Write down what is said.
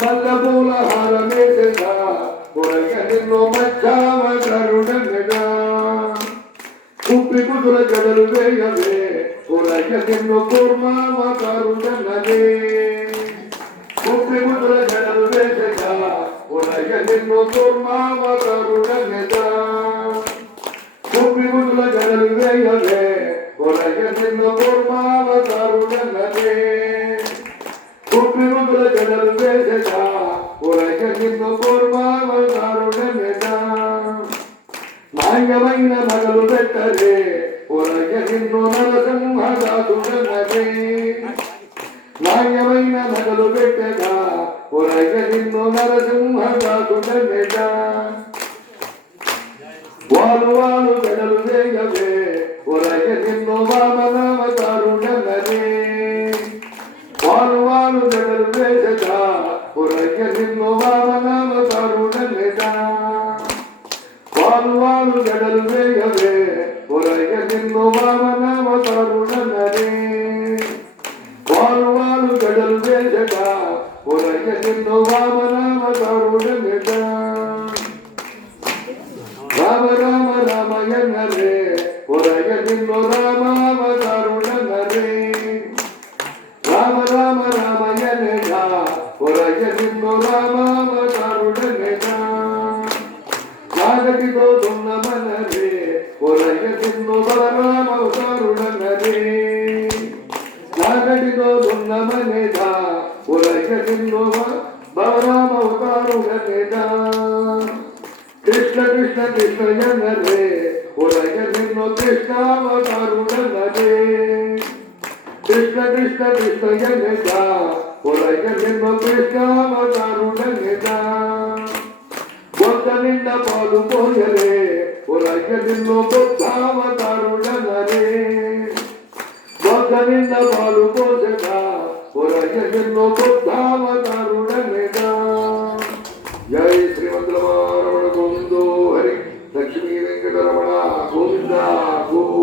మల్లపూల హారమేసగా కొరక మచ్చావ కరుణగా కుప్పి కుదుల జడలు వేయవే కొరక నిన్ను కూర్మావ కరుణనదే కుప్పి కుదుల జడలు వేసగా కొరక కూర్మావ కరుణనదా కుప్పి కుదుల జడలు వేయవే కొరక కూర్మావ కరుణనదే ఉరక నిన్ను పూర్వావతారుడమెట మాన్యమైన నగలు పెట్టరే ఉరక నిన్ను నరసింహదాసుడనదే నాణ్యమైన నగలు పెట్టక ఉరక నిన్ను నరసింహదాసుడమెట వాలు వాలు గడలు వేయవే ఉరక నిన్ను వామనావతారుడనదే వారు వారు జగలు వేసట పురయ్య నిన్ను వామనామ తరుణమెట వారు వారు జగలు వేయవే పురయ్య నిన్ను వామనామ వారు వారు జగలు వేసట పురయ్య నిన్ను వామనామ తరుణమెట రామ రామ రామయన్నరే పురయ్య నిన్ను రామావతారుణనరే రామ రామ రామయనేట పొరయ నిన్ను రామావతారుడనేట నాగటితో దున్నమనరే పొరయ నిన్ను బలరామవతారుడనరే నాగటితో దున్నమనేట పొరయ నిన్ను బలరామవతారుడనేట కృష్ణ కృష్ణ కృష్ణయనరే పొరయ నిన్ను కృష్ణావతారుడనరే కృష్ణ కృష్ణ కృష్ణ జనక పొలక జన్మ కృష్ణావతారుడ నిజ పాలు పోయలే పొలక జన్మ బుద్ధావతారుడ నరే పాలు పోసక పొలక జన్మ బుద్ధావతారుడ నిజ జై గోవిందో హరి లక్ష్మీ వెంకటరమణ గోవింద గోవింద